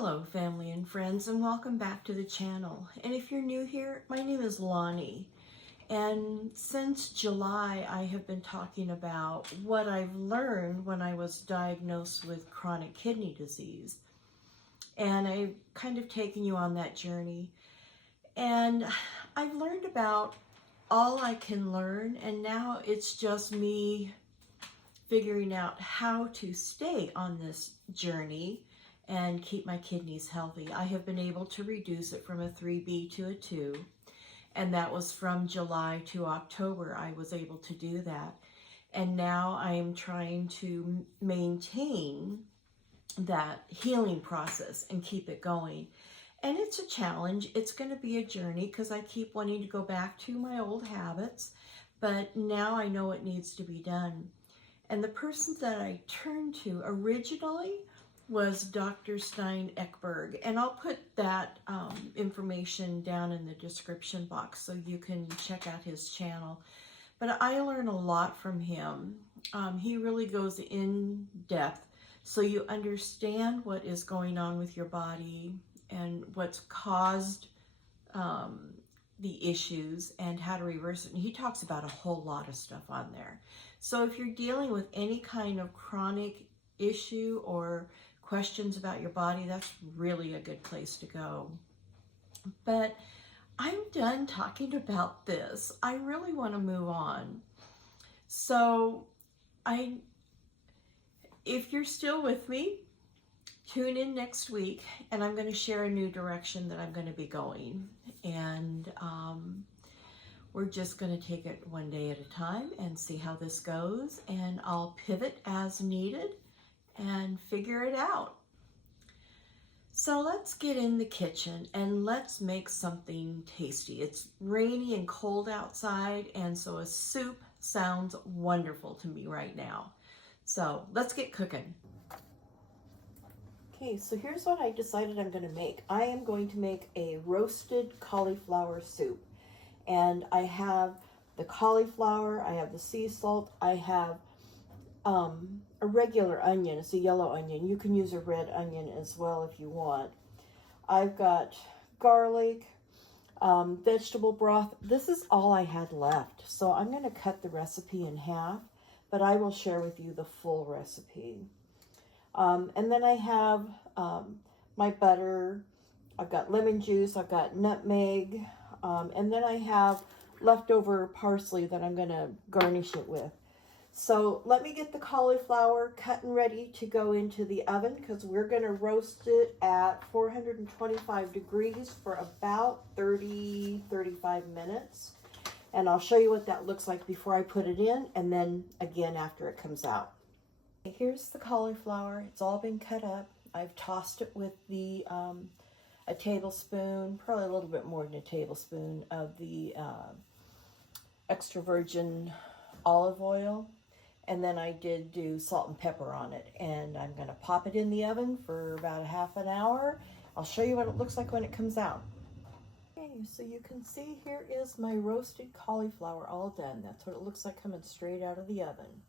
Hello family and friends, and welcome back to the channel. And if you're new here, my name is Lonnie, and since July I have been talking about what I've learned when I was diagnosed with chronic kidney disease, and I've kind of taken you on that journey, and I've learned about all I can learn, and now it's just me figuring out how to stay on this journey and keep my kidneys healthy. I have been able to reduce it from a 3B to a 2, and that was from July to October. I was able to do that, and now I am trying to maintain that healing process and keep it going. And it's a challenge. It's going to be a journey because I keep wanting to go back to my old habits, but now I know it needs to be done. And the person that I turned to originally was Dr. Sten Ekberg, and I'll put that information down in the description box so you can check out his channel. But I learn a lot from him. He really goes in depth so you understand what is going on with your body and what's caused the issues and how to reverse it. And he talks about a whole lot of stuff on there. So if you're dealing with any kind of chronic issue or questions about your body, that's really a good place to go. But I'm done talking about this. I really want to move on. So if you're still with me, tune in next week, and I'm going to share a new direction that I'm going to be going. And we're just going to take it one day at a time and see how this goes. And I'll pivot as needed and figure it out. So let's get in the kitchen and let's make something tasty. It's rainy and cold outside, and so a soup sounds wonderful to me right now. So let's get cooking. Okay, so here's what I decided I'm going to make. I am going to make a roasted cauliflower soup. And I have the cauliflower, I have the sea salt, I have a regular onion. It's a yellow onion. You can use a red onion as well if you want. I've got garlic, vegetable broth. This is all I had left. So I'm going to cut the recipe in half, but I will share with you the full recipe. And then I have my butter. I've got lemon juice. I've got nutmeg. And then I have leftover parsley that I'm going to garnish it with. So let me get the cauliflower cut and ready to go into the oven, because we're going to roast it at 425 degrees for about 30-35 minutes. And I'll show you what that looks like before I put it in, and then again after it comes out. Here's the cauliflower. It's all been cut up. I've tossed it with the a tablespoon, probably a little bit more than a tablespoon of the extra virgin olive oil. And then I did do salt and pepper on it. And I'm going to pop it in the oven for about a half an hour. I'll show you what it looks like when it comes out. Okay, so you can see here is my roasted cauliflower all done. That's what it looks like coming straight out of the oven.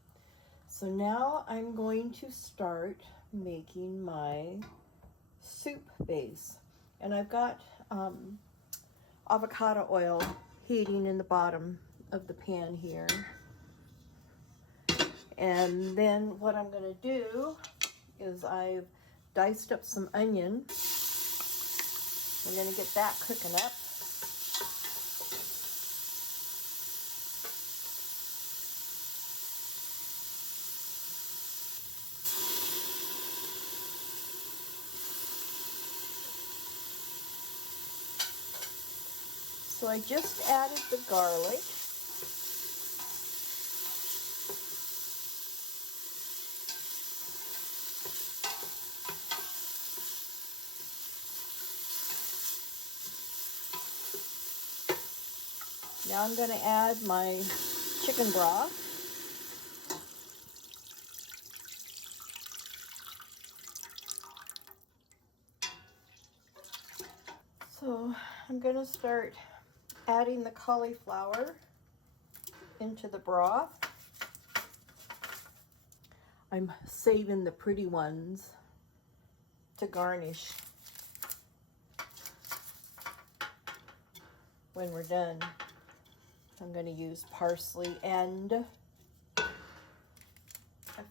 So now I'm going to start making my soup base. And I've got avocado oil heating in the bottom of the pan here. And then what I'm going to do is I've diced up some onion. I'm going to get that cooking up. So I just added the garlic. Now I'm going to add my chicken broth. So I'm going to start adding the cauliflower into the broth. I'm saving the pretty ones to garnish when we're done, I'm going to use parsley and a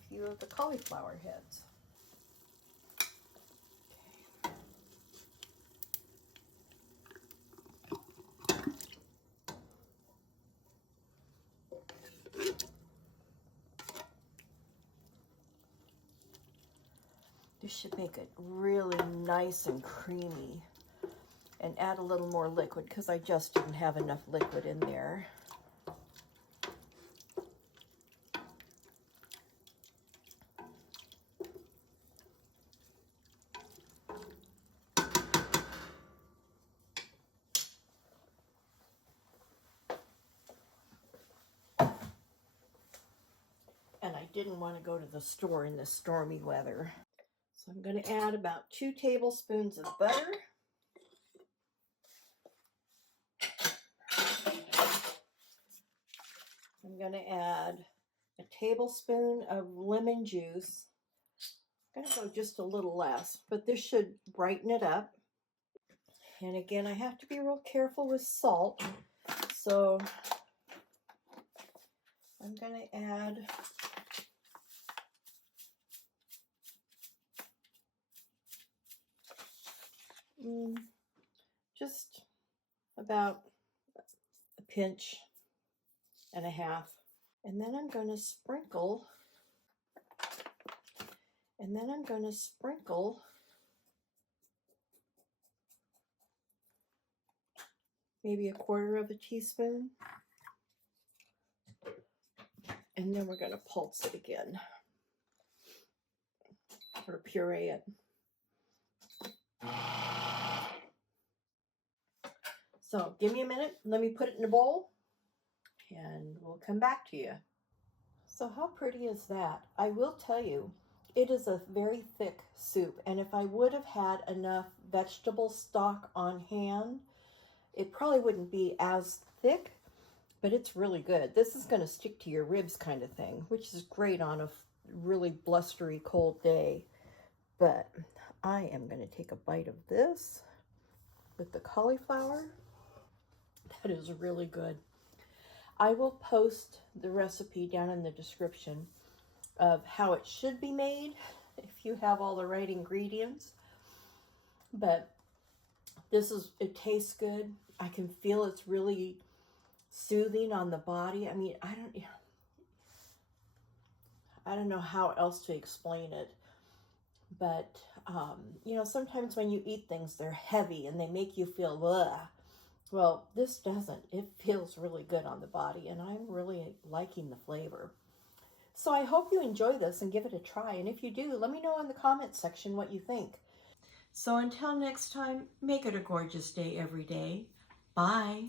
few of the cauliflower heads. This should make it really nice and creamy. And add a little more liquid because I just didn't have enough liquid in there. And I didn't want to go to the store in this stormy weather. So I'm going to add about 2 tablespoons of butter. I'm going to add a tablespoon of lemon juice. I'm going to go just a little less, but this should brighten it up. And again, I have to be real careful with salt. So I'm going to add just about a pinch and a half. And then I'm going to sprinkle, maybe a quarter of a teaspoon. And then we're going to pulse it again, or puree it. So give me a minute, let me put it in a bowl, and we'll come back to you. So how pretty is that? I will tell you, it is a very thick soup, and if I would have had enough vegetable stock on hand, it probably wouldn't be as thick, but it's really good. This is going to stick to your ribs kind of thing, which is great on a really blustery cold day. But I am going to take a bite of this with the cauliflower. That is really good. I will post the recipe down in the description of how it should be made if you have all the right ingredients. But it tastes good. I can feel it's really soothing on the body. I mean, I don't know how else to explain it. But, you know, sometimes when you eat things, they're heavy and they make you feel, ugh. Well, this doesn't. It feels really good on the body, and I'm really liking the flavor. So I hope you enjoy this and give it a try. And if you do, let me know in the comments section what you think. So until next time, make it a gorgeous day every day. Bye.